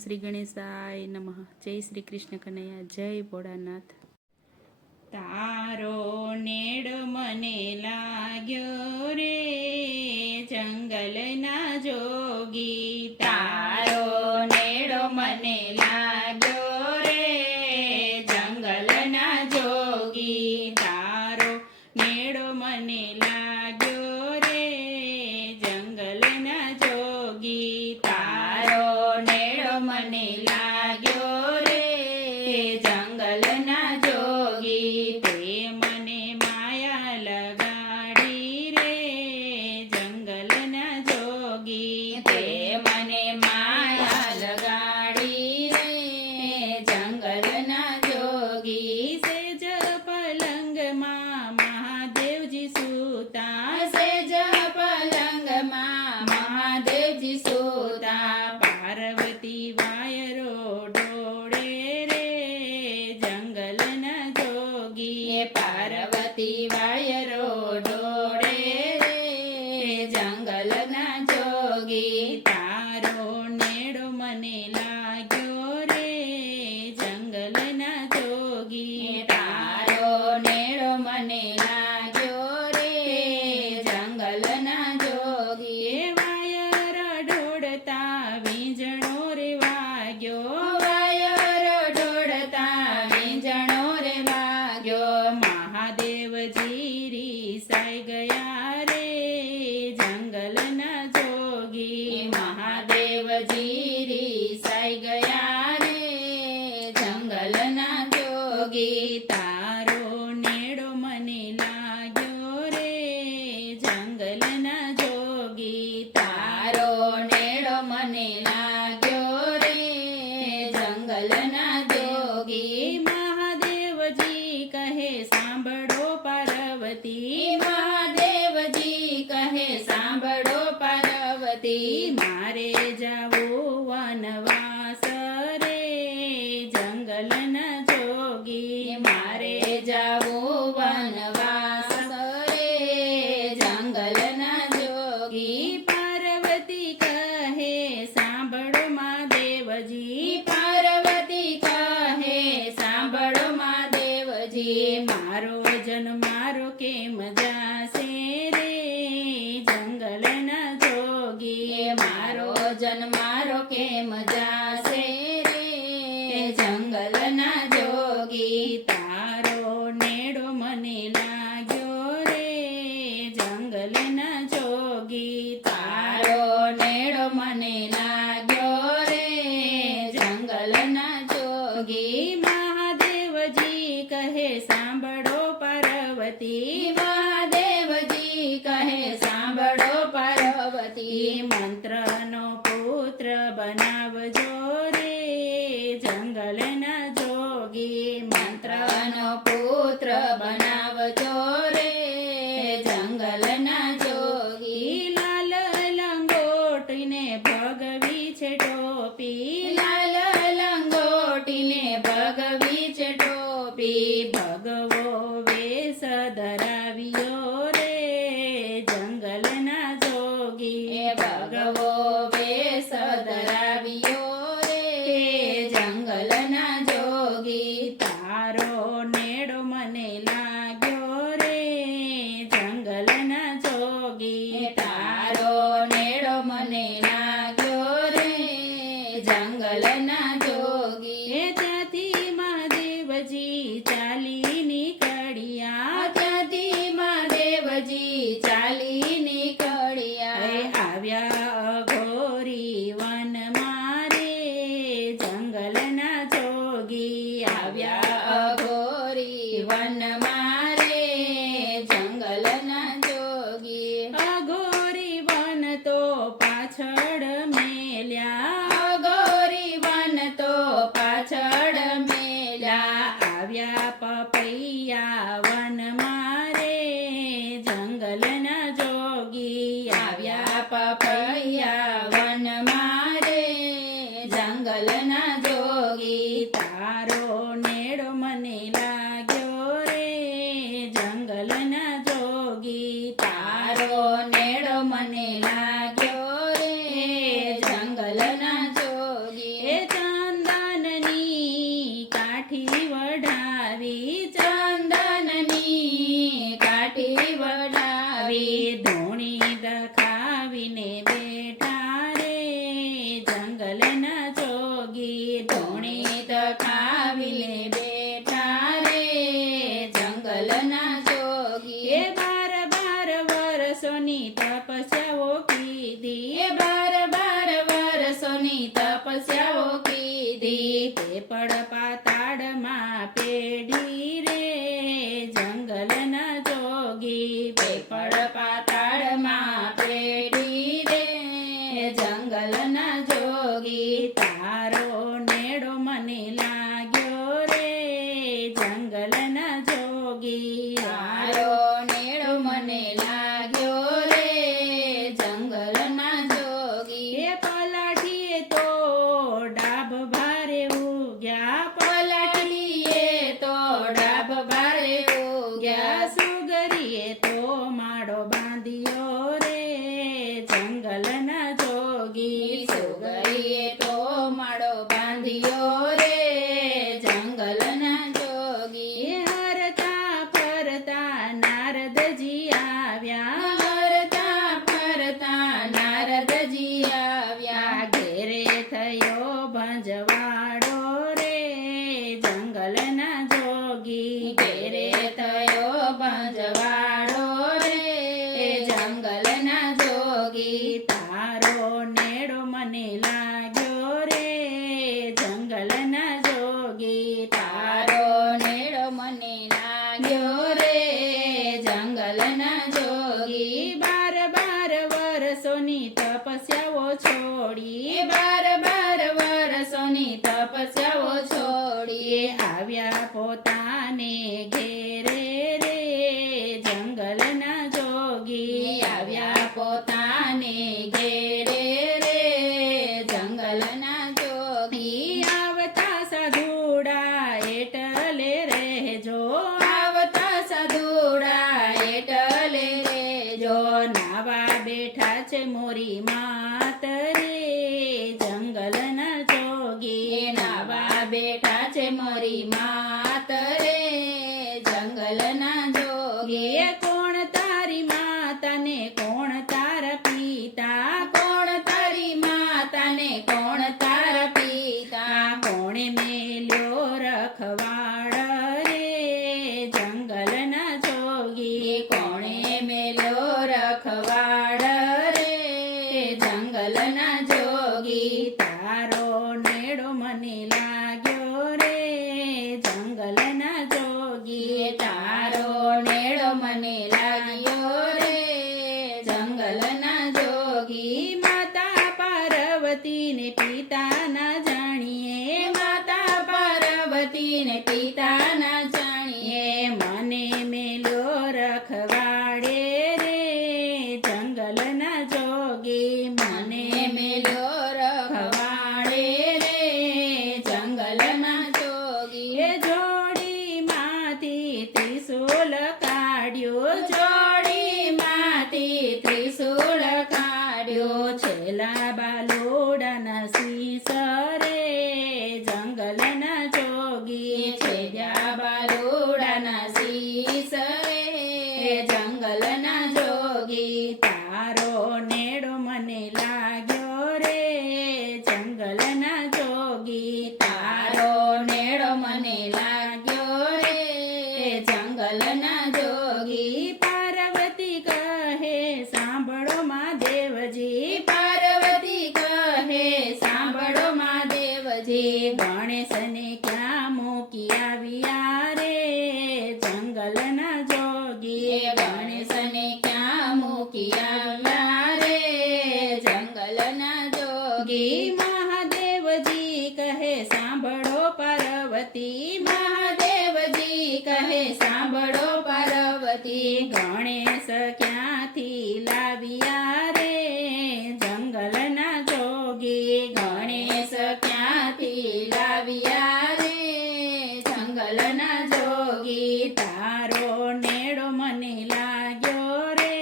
શ્રી ગણેશાય નમઃ. જય શ્રી કૃષ્ણ કનૈયા, જય ભોળાનાથ. તારો નેડ મને લાગ્યો રે જંગલના જોગી, તારો નેડો મને લાગ્યો રે જંગલના જોગી, તારો નેડો મને લાગ્યો રે જંગલના જોગી, તારો નેડો મને લાગ્યો રે જંગલના જોગી, તે મને માયા લગાડી રે જંગલના જોગી, તે મને માયા લગાડી રે જંગલના જોગી, સેજ પલંગમાં મહાદેવજી સૂતા, સેજ પલંગમાં મહાદેવજી સૂતા, પાર્વતી વાયરો ડોળે રે જંગલના જોગી, પાર્વતી વાયરો ડોળે રે જંગલના જોગી, તારો નેડો મને લાગ્યો રે જંગલના જોગી, તારો નેડો મને લાગ્યો રે જંગલના જોગી, વાયર ડોળતા વીંજણો રે વાગ્યો, વાયર ડોળતા વીંજણો રે વાગ્યો, મહાદેવજી રીસાઈ ગયા રે જંગલના જોગી, મહાદેવજી રીસાઈ ગયા રે જંગલના જોગી, તારો નેડો મને લાગ્યો રે જંગલના જોગી, તારો નેડો મને લાગ્યો રે જંગલના જોગી, મહાદેવજી કહે સાંભળો પાર્વતી, મહાદેવજી કહે સાંભળો પાર્વતી, મારે જાવું વનવાસ રે જંગલના જોગી, મારે જાવું વનવાસ રે જંગલના જોગી, પાર્વતી કહે સાંભળો મહાદેવજી, પાર્વતી કહે સાંભળો મહાદેવજી, મારો જન મારો કેમ જાશે રે જંગલના જોગી, મારો જન મારો કેમ જાશે રે જંગલના જોગી, તારો નેડો મને લાગ્યો રે જંગલના જોગી, તારો નેડો મને લાગ્યો રે જંગલના જોગી, મહાદેવજી કહે સાંભળો પાર્વતી, મહાદેવજી કહે સાંભળો પાર્વતી, મંત્રનો પુત્ર બનાવજો રે જંગલના જોગી, મંત્રનો પુત્ર બનાવજો રે જંગલના જોગી, લાલ લંગોટીને ભગવી છે ટોપી, લાલ લંગોટીને ભગવી છે ટોપી, ભગવો વેશ ધરાવ્યો રે જંગલના જોગી, ભગવો વેશ ધરાવ્યો રે જંગલના જોગી, તારો નેડો મને લાગ્યો રે જંગલના જોગી, તારો નેડો મને લાગ્યો રે જંગલના જોગી, ત્યાંથી મહાદેવજી ચાલી નીકળ્યા, ત્યાંથી મહાદેવજી ચાલી નીકળ્યા, આવ્યા અઘોરી વનમાં રે જંગલના જોગી, આવ્યા અઘોરી વનમાં રે જંગલના જોગી, અઘોરી વન તો પાછળ મેલ્યા, અઘોરી વન તો પાછળ મેલ્યા, આવ્યા પપૈયા વનમાં રે જંગલના જોગી, આવ્યા પપૈયા વનમાં રે જંગલના જોગી, તારો નેડો મને લાગ્યો રે જંગલના જોગી, તારો નેડો મને લાગ્યો રે જંગલના જોગી, જંગલના જોગી એ 12 વર્ષોની તપસ્યાઓ કીધી એ 12 વર્ષોની તપસ્યાઓ કીધી તે પડ પાતાળમાં પેઢી રે જંગલના જોગી પડ પાતાળમાં પેઢી રે જંગલના જોગી તારો નેડો મને લાગ્યો રે જંગલના જોગી તારો નેડો મને લાગ્યો રે જંગલના જોગી એ પલાઠીએ તો ડાબ ભારે ઉગ્યા પલાટીએ તો ડાબ ભારે ઉગ્યા સુગરીએ તો માળો બાંધ્યો રે જંગલના જોગી સુગરીએ તો માળો બાંધ્યો રે જંગલના જોગી એ હરતા ફરતા નારદજી આવ્યા ફરતા ફરતા નારદજી આવ્યા ઘેરે થયો ભંજવાડો રે જંગલના જોગી ઘેરે થયો બંજવાડો રે જંગલના જોગી તારો નેડો મને લાગ્યો રે જંગલના જોગી તારો નેડો મને લાગ્યો રે જંગલના જોગી 12 વર્ષોની તપસ્યાઓ છોડી 12 વર્ષોની તપસ્યાઓ છોડી આવ્યા પોતાને ઘેરે રે જંગલના જોગી આવ્યા પોતાને ઘેરે રે જંગલના જોગી આવતા સાધુડા એટલે રહેજો આવતા સાધુડા એટલે રેજો નાવા બેઠા છે મોરી માત રે જંગલના જોગી નાવા બેઠા છે મોરી માત રે જંગલના જોગી એ કોણ તારી માતા ને કોણ તારા પિતા કોણ તારી માતા ને કોણ તારા પિતા કોણે મેલ્યો રખવાડ રે જંગલના જોગી કોણે મેલ્યો રખવાડ રે જંગલના જોગી તારો નેડો મને લાગ્યો રે જંગલના જોગી તારો નેડો મને લાગ્યો રે જંગલના જોગી માતા પાર્વતી ને પિતા ના જાણીએ માતા પાર્વતી ને પિતા ના જાણીએ મને મેલ્યો રખવાડે રે જંગલના જોગી મને મેલ્યો રખવાડે રે જંગલના જોગી એ જોડી માંથી ત્રિશૂલ કાઢ્યો જોડી માંથી ત્રિશૂળ કાઢ્યો છેલ્લા બાલોડાના શીશ રે જંગલના જોગી છેડ્યા બાલુડાના શીશ રે જંગલના જોગી તારો નેડો મને લાગ્યો રે જંગલના જોગી તારો નેડો મને લાગ્યો રે જંગલના જોગી પાર્વતી કહે સાંભળો મહાદેવજી પાર્વતી કહે સાંભળો મહાદેવજી ગણેશને ક્યાં મૂકી આવ્યા રે જંગલના જોગી ગણેશને ક્યાં મૂકી આવ્યા રે જંગલના જોગી મહાદેવજી કહે સાંભળો પાર્વતી મહાદેવજી કહે સાંભળો પાર્વતી ગણેશ ક્યાંથી લાવ્યા રે જંગલના જોગી ગણેશ ક્યાંથી લાવ્યા રે જંગલના જોગી તારો નેડો મને લાગ્યો રે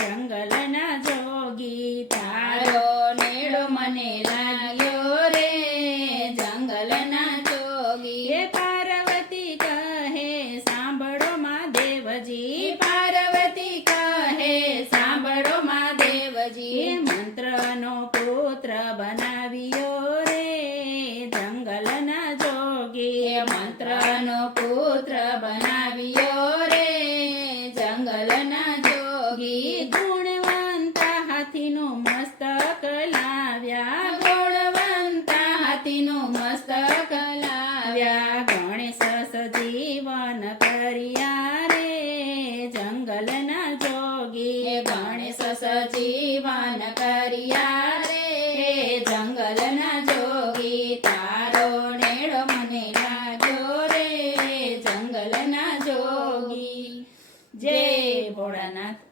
જંગલના જોગી તારો નેડો મને લાગ્યો રે જંગલના જોગી એ પાર્વતી કહે સાંભળો મહાદેવજી પાર્વતી કહે સાંભળો મહાદેવજી મંત્રનો પુત્ર બનાવ્યો રે જંગલના જોગી મંત્રનો પુત્ર બનાવ્યો વન કર્યા રે જંગલના જોગી તારો નેડો મને લાગ્યો રે જંગલના જોગી જય ભોળાનાથ